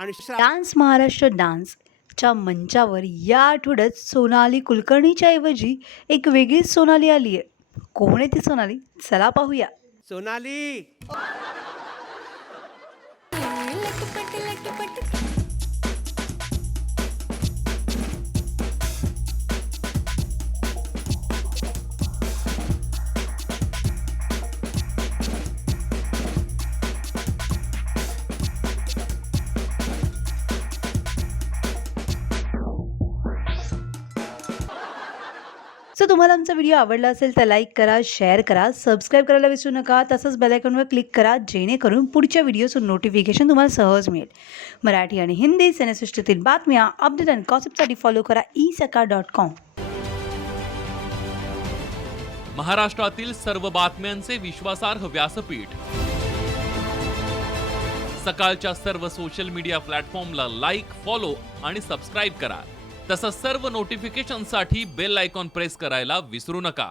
आणि डान्स महाराष्ट्र डान्सच्या मंचावर या आठवड्यात सोनाली कुलकर्णीच्या ऐवजी एक वेगळीच सोनाली आली आहे. कोण आहे ती सोनाली? चला पाहूया. सोनाली लटपट लटपट सो तुम्हाला आमचा व्हिडिओ आवडला असेल तर लाईक करा, शेअर करा, सबस्क्राईब करायला विसरू नका. तसंच बेल आयकॉनवर क्लिक करा जेणेकरून पुढच्या व्हिडिओचं नोटिफिकेशन तुम्हाला सहज मिळेल. मराठी आणि हिंदी सिनेसृष्टीतील बातम्या, अपडेट आणि गॉसिपसाठी फॉलो करा isaka.com. महाराष्ट्रातील सर्व बातम्यांचे विश्वासार्ह व्यासपीठ. सकाळच्या सर्व सोशल मीडिया प्लॅटफॉर्मला लाईक, फॉलो आणि सबस्क्राईब करा. तसंच सर्व नोटिफिकेशनसाठी बेल आयकॉन प्रेस करायला विसरू नका.